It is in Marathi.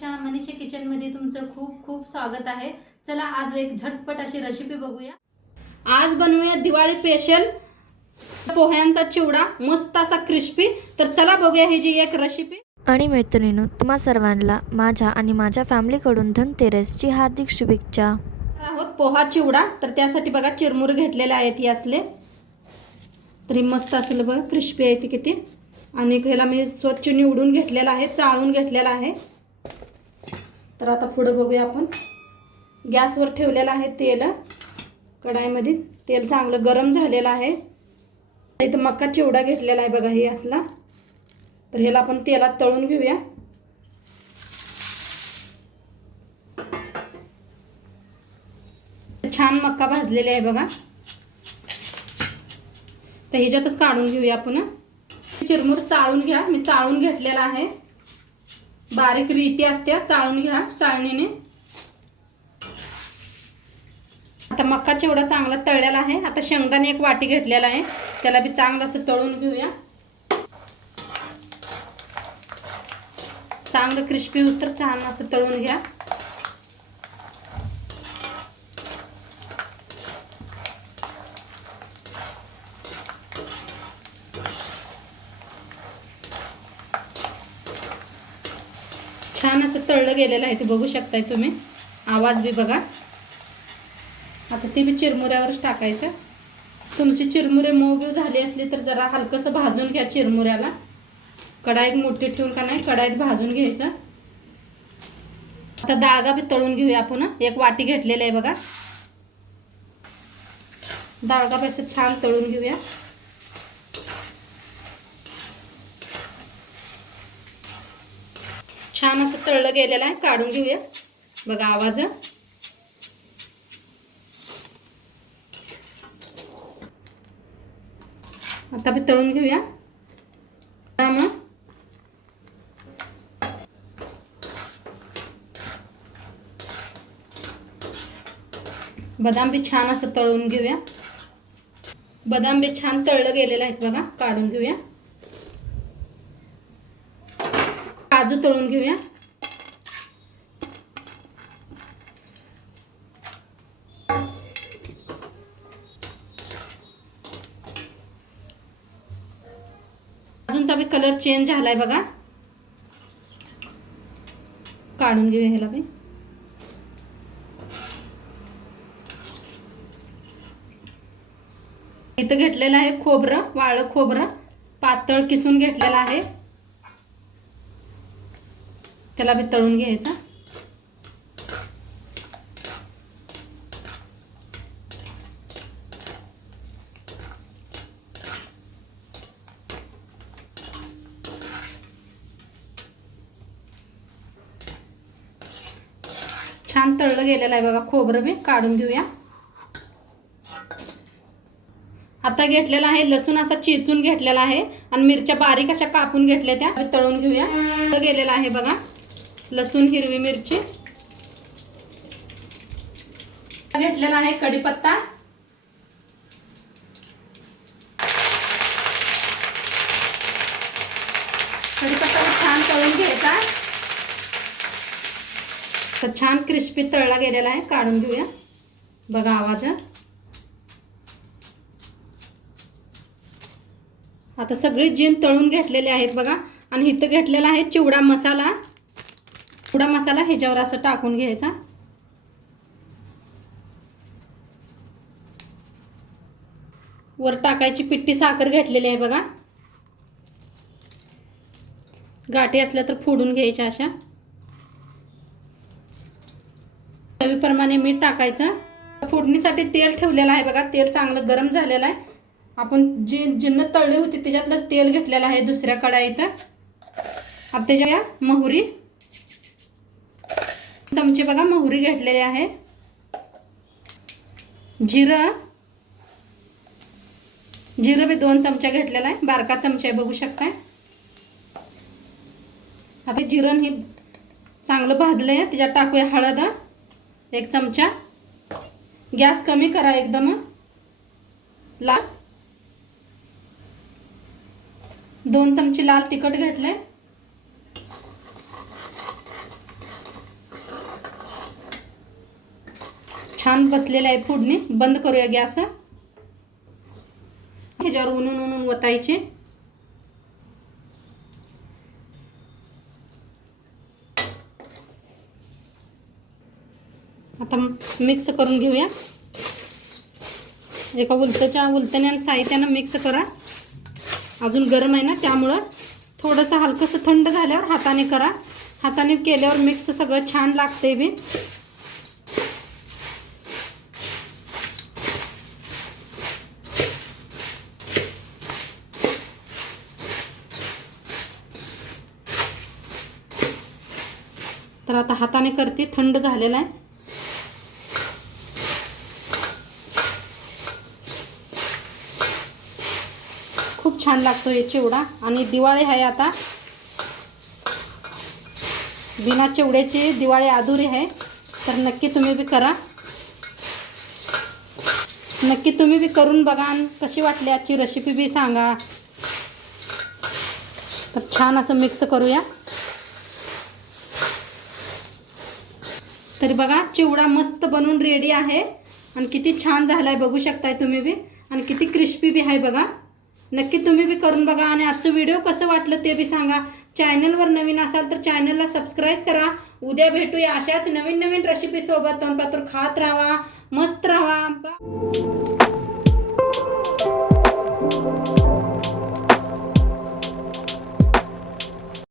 फॅमिलीमध्ये तुमचं खूप खूप स्वागत आहे. चला आज एक झटपट अशी रेसिपी बघूया. आज बनवूया दिवाळी स्पेशल पोह्यांचा चिवडा मस्त असा क्रिस्पी तर चला बघूया ही जी एक रेसिपी आणि मैत्रिणींनो तुम्हा सर्वांना माझ्या आणि माझ्या फॅमिलीकडून धनतेरसची हार्दिक शुभेच्छा. आहोत पोहा चिवडा. तर त्यासाठी बघा चिरमुर घेतलेले आहेत हे असले. तरी मस्त असेल बघा क्रिस्पी आहे ते किती. आणि ह्याला मी स्वच्छ निवडून घेतलेला आहे चाळून घेतलेला आहे. तर आता पुढं बघूया आपण. गॅसवर ठेवलेलं आहे तेल. कढाईमध्ये तेल चांगलं गरम झालेलं आहे. इथं मक्का चिवडा घेतलेला आहे बघा हे असला. तर ह्याला आपण तेलात तळून घेऊया. छान मक्का भाजलेले आहे बघा. तर ह्याच्यातच काढून घेऊया आपण. चिरमूर चाळून घ्या. मी चाळून घेतलेला आहे. बारीक रीती असते चाळून घ्या चाळणीने. आता मक्का चिवडा चांगला तळलेला आहे आता शेंगदाणे एक वाटी घेतलेला आहे त्याला बी चांगलं असं तळून घेऊया. चांगलं क्रिस्पी उस्तर तर छान असं तळून घ्या. छान असं तळलं गेलेलं आहे ते बघू शकताय तुम्ही. आवाज बी बघा. आता ते बी चिरमुऱ्यावरच टाकायचं. तुमची चिरमुरे मऊ झाली असली तर जरा हलकंसं भाजून घ्या चिरमुऱ्याला. कढाईत मोठी ठेवून का नाही कढाईत भाजून घ्यायचं. आता डाळगा बी तळून घेऊया आपण एक वाटी घेतलेलं आहे बघा. डाळगा बी असं छान तळून घेऊया. छान असं तळलं गेलेलं आहे. काढून घेऊया. बघा आवाज. आता बी तळून घेऊया. मग बदाम बी छान असं तळून घेऊया. बदाम बी छान तळलं गेलेलं आहेत बघा. काढून घेऊया. काजू तळून घेऊया. काजूंचा बी कलर चेंज झालाय बघा. काढून घेऊया ह्याला बी. इथं घेतलेलं आहे खोबरं वाळं खोबरं. पातळ किसून घेतलेलं आहे. त्याला बी तळून घ्यायचं. छान तळलं गेलेलं आहे बघा खोबरं बी काढून घेऊया. आता घेतलेला आहे लसूण असा चेचून घेतलेला आहे आणि मिरच्या बारीक अशा कापून घेतल्या त्या. तळून घेऊया. तर गेलेला आहे बघा. लसूण हिरवी मिरची. घेतलेला आहे कढीपत्ता. कढीपत्ता छान तळून घ्यायचा. तर छान क्रिस्पी तळला गेलेला आहे काढून घेऊया. बघा आवाज. आता सगळे जीन तळून घेतलेले आहेत बघा. आणि इथं घेतलेला आहे चिवडा मसाला. थोडा मसाला ह्याच्यावर असं टाकून घ्यायचा. वर टाकायची पिट्टी साखर घेतलेली आहे बघा. गाठी असल्या तर फोडून घ्यायच्या अशा. चवीप्रमाणे मीठ टाकायचं. फोडणीसाठी तेल ठेवलेलं आहे बघा. तेल चांगलं गरम झालेलं आहे. आपण जे जिन्न तळले होते त्याच्यातलंच तेल घेतलेलं आहे दुसऱ्या कढाईत. आता त्याच्या मोहरी चमचे बघा मोहरी घेतलेले आहे. जिरं. जिरं बी दोन चमचा घेतलेला आहे. बारका चमचा आहे बघू शकताय. आता जिरण हे चांगलं भाजलं आहे त्याच्यात टाकूया हळद एक चमचा. गॅस कमी करा एकदम. लाल दोन चमचे लाल तिखट घेतले छान बसलेलं आहे फोडणी. बंद करूया गॅस. ह्याच्यावर उन्हून उन्हून वतायचे. आता मिक्स करून घेऊया. एका उलटच्या आणि साहित्यानं मिक्स करा. अजून गरम आहे ना त्यामुळं थोडंसं हलकंसं थंड झाल्यावर हाताने करा. हाताने केल्यावर मिक्स सगळं छान लागते बी. तर आता हाताने करते थंड झालेला आहे. खूप छान लागतो हे चिवडा. आणि दिवाळी आहे आता. बिना चिवड्याची दिवाळी अधुरी आहे. तर नक्की तुम्ही बी करा. नक्की तुम्ही बी करून बघा आणि कशी वाटली आजची रेसिपी बी सांगा. तर छान असं मिक्स करूया. तरी बघा चिवडा मस्त बनवून रेडी आहे. आणि किती छान झाला आहे बघू शकताय तुम्ही बी. आणि किती क्रिस्पी बी आहे बघा. नक्की तुम्ही बी करून बघा आणि आजचं व्हिडिओ कसं वाटलं ते बी सांगा. चॅनलवर नवीन असाल तर चॅनलला सबस्क्राईब करा. उद्या भेटूया अशाच नवीन नवीन रेसिपीसोबत तोंडपात्र खात राहा मस्त राहा. बा